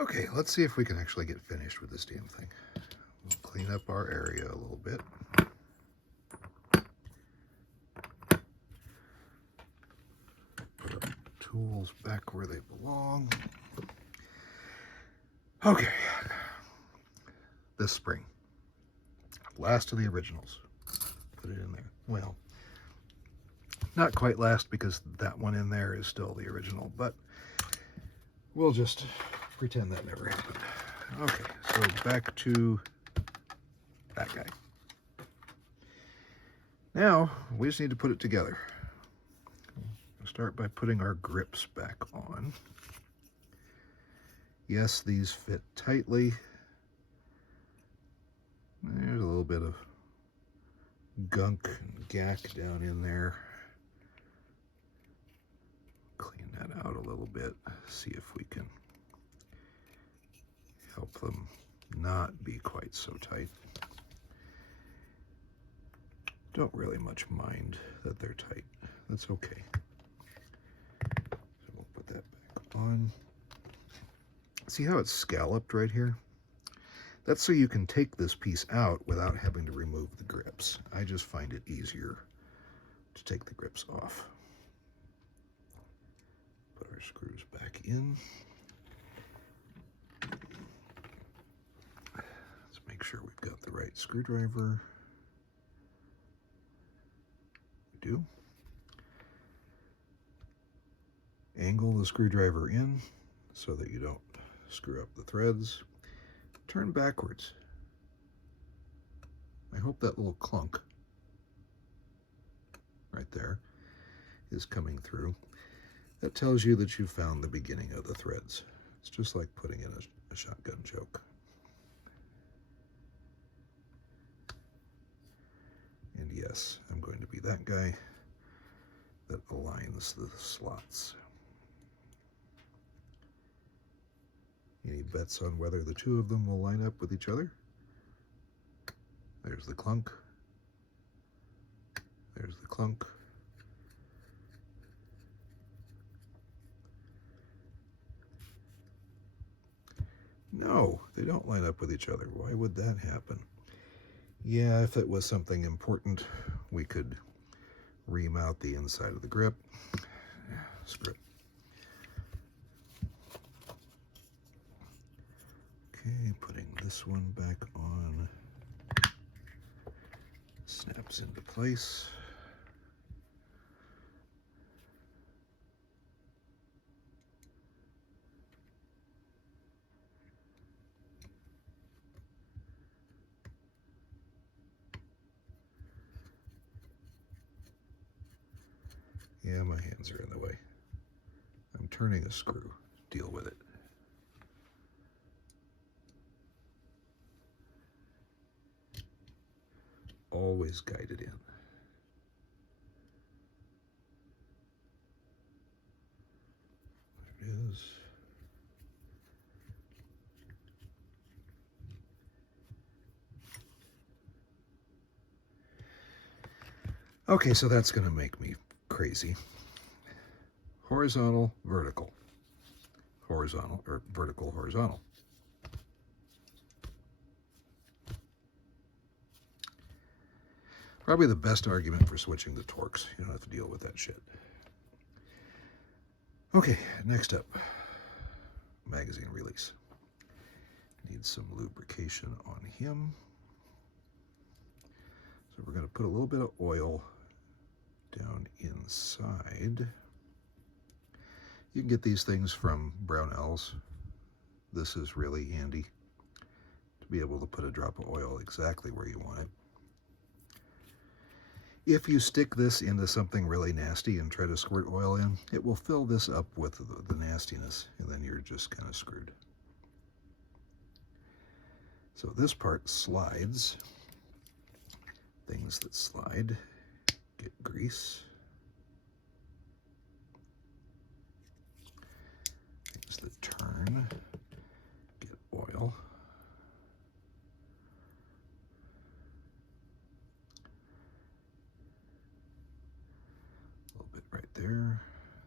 Okay, let's see if we can actually get finished with this damn thing. We'll clean up our area a little bit. Put our tools back where they belong. Okay, this spring. Last of the originals. Put it in there. Well, not quite last because that one in there is still the original, but we'll just pretend that never happened. Okay, so back to that guy. Now, we just need to put it together. We'll start by putting our grips back on. Yes, these fit tightly. There's a little bit of gunk and gack down in there. Clean that out a little bit. See if we can help them not be quite so tight. Don't really much mind that they're tight. That's okay. So we'll put that back on. See how it's scalloped right here? That's so you can take this piece out without having to remove the grips. I just find it easier to take the grips off. Put our screws back in. Let's make sure we've got the right screwdriver. We do. Angle the screwdriver in so that you don't screw up the threads. Turn backwards. I hope that little clunk right there is coming through. That tells you that you found the beginning of the threads. It's just like putting in a shotgun choke. And yes, I'm going to be that guy that aligns the slots. Any bets on whether the two of them will line up with each other? There's the clunk. There's the clunk. No, they don't line up with each other. Why would that happen? Yeah, if it was something important, we could remount the inside of the grip. Screw it. Okay, putting this one back on. Snaps into place. Yeah, my hands are in the way. I'm turning a screw. Deal with it. Always guide it in. There it is. Okay, so that's going to make me crazy. Horizontal, vertical. Horizontal, or vertical, horizontal. Probably the best argument for switching the torques. You don't have to deal with that shit. Okay, next up, magazine release. Need some lubrication on him. So we're going to put a little bit of oil down inside. You can get these things from Brownells. This is really handy to be able to put a drop of oil exactly where you want it. If you stick this into something really nasty and try to squirt oil in, it will fill this up with the nastiness, and then you're just kind of screwed. So this part slides. Things that slide get grease. Things that turn get oil. A little bit right there.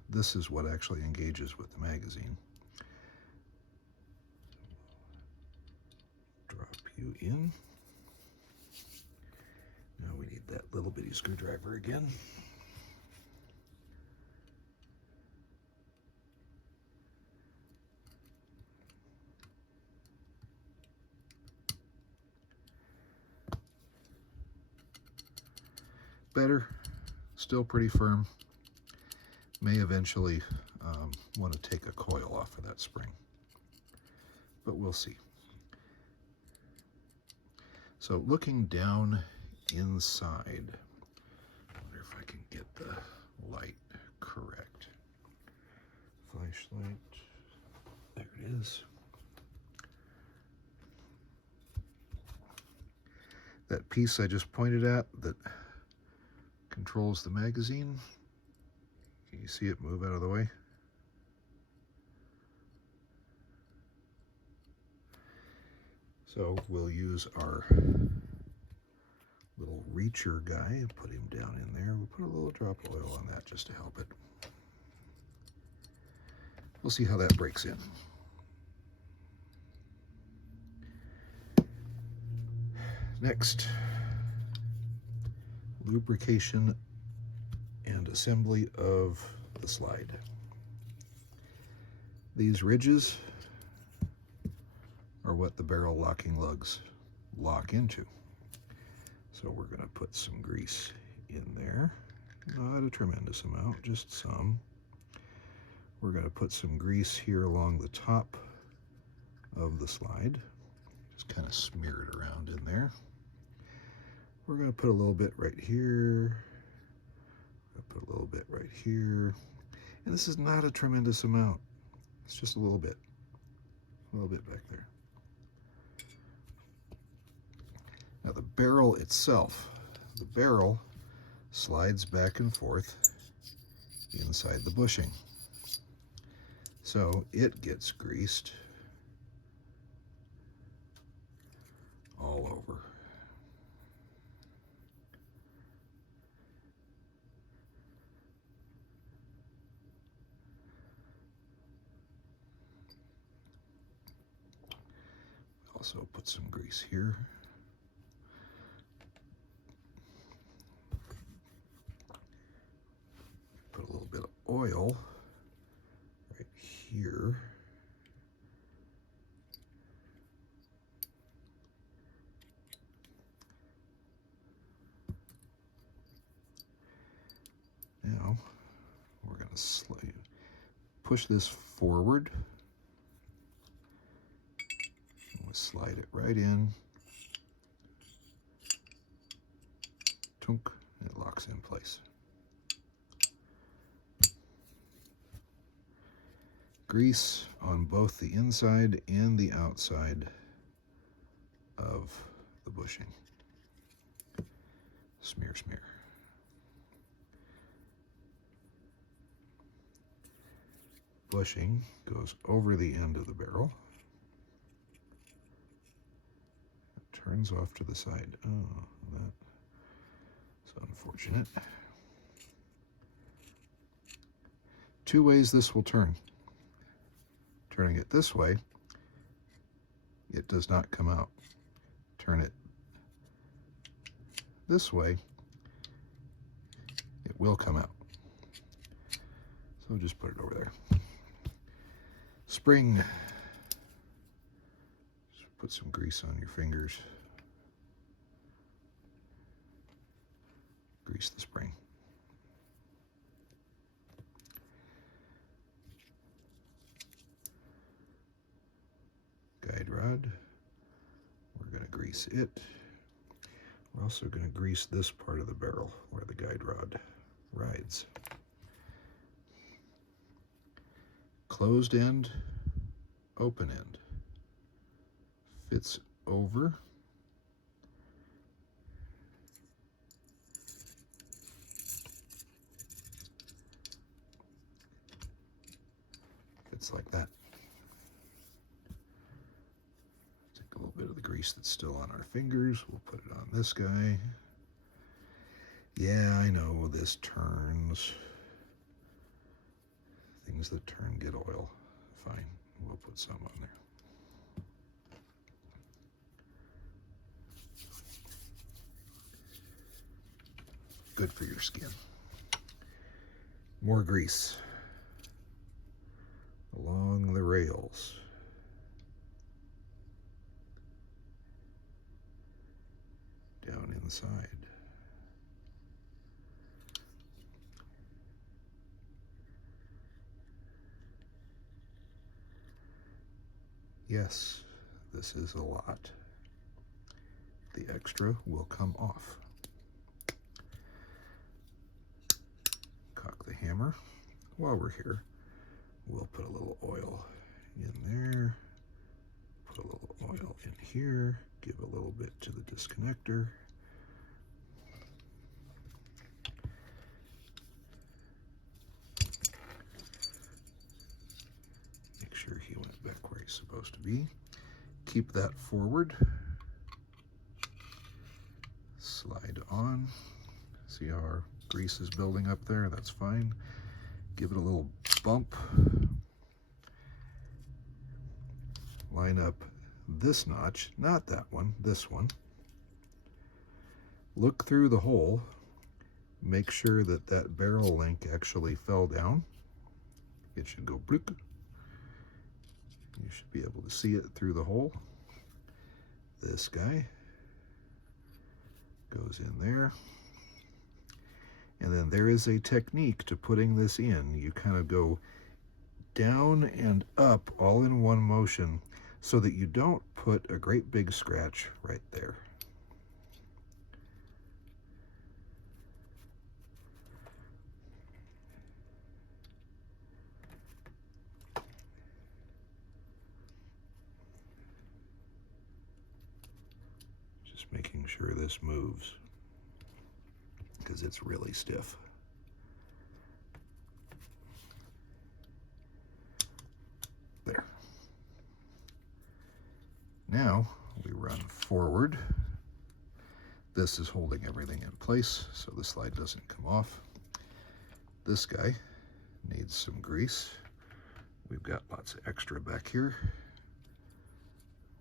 This is what actually engages with the magazine. screw in. Now we need that little bitty screwdriver again. Better, still pretty firm. May eventually want to take a coil off of that spring, but we'll see. So looking down inside, I wonder if I can get the light correct. Flashlight, there it is. That piece I just pointed at that controls the magazine, can you see it move out of the way? So we'll use our little reacher guy, put him down in there. We'll put a little drop of oil on that just to help it. We'll see how that breaks in. Next, lubrication and assembly of the slide. These ridges are what the barrel locking lugs lock into. So we're going to put some grease in there. Not a tremendous amount, just some. We're going to put some grease here along the top of the slide. Just kind of smear it around in there. We're going to put a little bit right here. Put a little bit right here. And this is not a tremendous amount. It's just a little bit. A little bit back there. Now the barrel itself, the barrel slides back and forth inside the bushing. So it gets greased all over. Also put some grease here. Put a little bit of oil right here. Now we're going to push this forward. We'll slide it right in. Tunk, and it locks in place. Grease on both the inside and the outside of the bushing. Smear, smear. Bushing goes over the end of the barrel. It turns off to the side. Oh, that's unfortunate. Two ways this will turn. Turning it this way, it does not come out. Turn it this way, it will come out. So just put it over there. Spring. Just put some grease on your fingers. Grease the spring. Guide rod. We're going to grease it. We're also going to grease this part of the barrel where the guide rod rides. Closed end, open end. Fits over. Fits like that. Take a little bit of the grease that's still on our fingers. We'll put it on this guy. Yeah, I know this turns. Things that turn get oil. Fine, we'll put some on there. good for your skin. More grease along the rails. Down inside. Yes, this is a lot. The extra will come off. Cock the hammer. While we're here, we'll put a little oil in there, put a little oil in here, give a little bit to the disconnector. Make sure he went back where he's supposed to be. Keep that forward. Slide on. See how our grease is building up there? That's fine. Give it a little bump. Line up this notch, not that one, this one. Look through the hole. Make sure that that barrel link actually fell down. It should go bloop. You should be able to see it through the hole. This guy goes in there. And then there is a technique to putting this in. You kind of go down and up all in one motion so that you don't put a great big scratch right there. Just making sure this moves, because it's really stiff. There. Now we run forward. This is holding everything in place so the slide doesn't come off. This guy needs some grease. We've got lots of extra back here.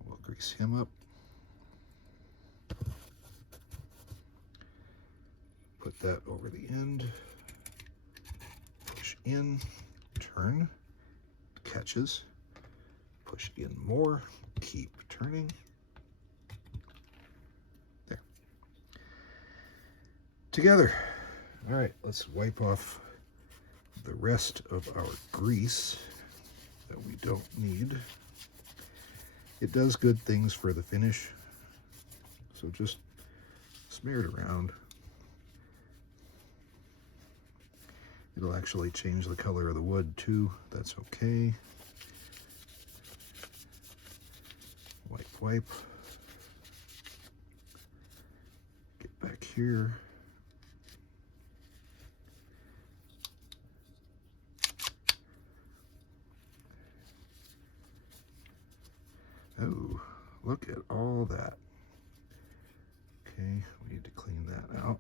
We'll grease him up. Put that over the end. Push in, turn, catches, push in more, keep turning. There. Together. All right, let's wipe off the rest of our grease that we don't need. It does good things for the finish, so just smear it around. It'll actually change the color of the wood too. That's okay. Wipe, wipe. Get back here. Oh, look at all that. Okay, we need to clean that out.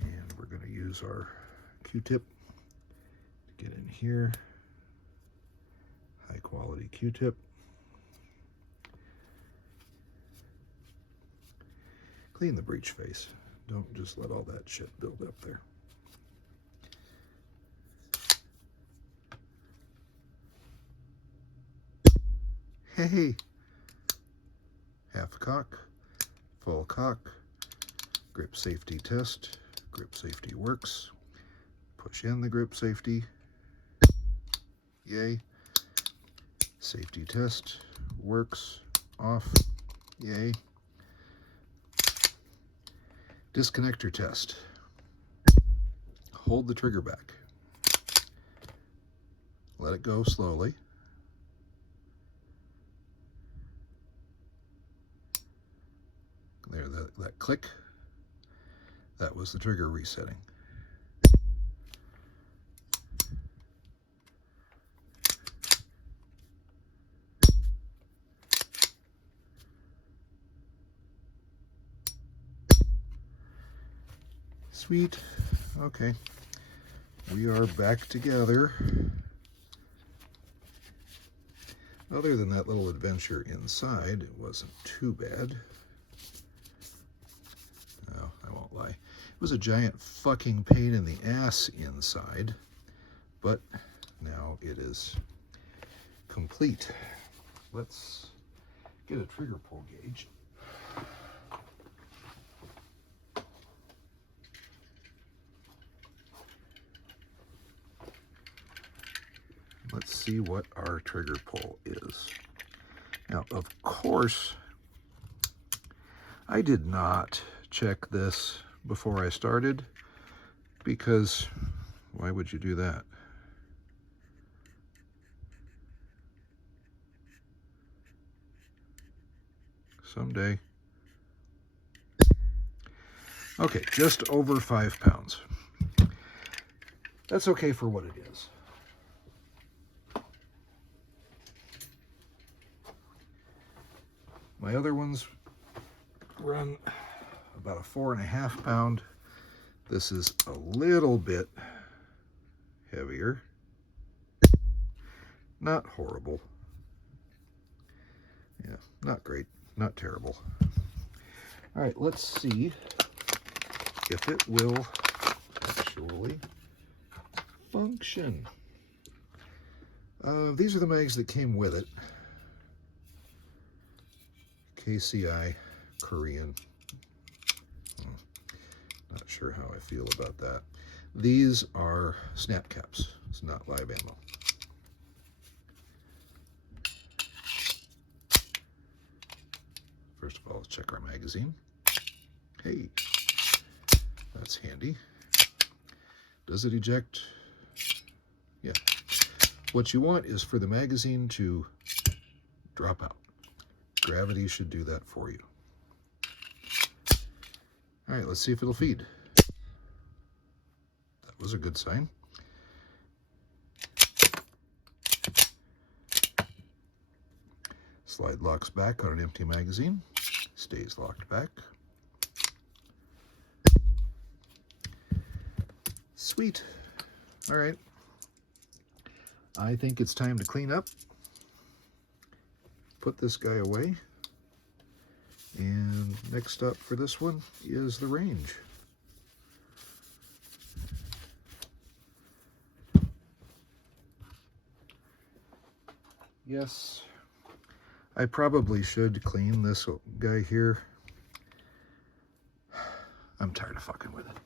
And we're going to use our Q-tip to get in here. High quality Q-tip. Clean the breech face. Don't just let all that shit build up there. Hey! Half cock, full cock, grip safety test. Grip safety works. Push in the grip safety. Yay. Safety test works. Off. Yay. Disconnector test. Hold the trigger back. Let it go slowly. There, that click. That was the trigger resetting. Sweet. Okay. We are back together. Other than that little adventure inside, it wasn't too bad. was a giant fucking pain in the ass inside, but now it is complete. Let's get a trigger pull gauge. Let's see what our trigger pull is. Now, of course, I did not check this before I started, because why would you do that? Someday. Okay, just over 5 pounds. That's okay for what it is. My other ones run about a 4.5 pound. This is a little bit heavier. Not horrible. Yeah, not great, not terrible. All right, let's see if it will actually function. These are the mags that came with it. KCI Korean. Not sure how I feel about that. These are snap caps. It's not live ammo. First of all, let's check our magazine. Hey, that's handy. Does it eject? Yeah. What you want is for the magazine to drop out. Gravity should do that for you. All right, let's see if it'll feed. That was a good sign. Slide locks back on an empty magazine. Stays locked back. Sweet. All right. I think it's time to clean up. Put this guy away. And next up for this one is the range. Yes, I probably should clean this guy here. I'm tired of fucking with it.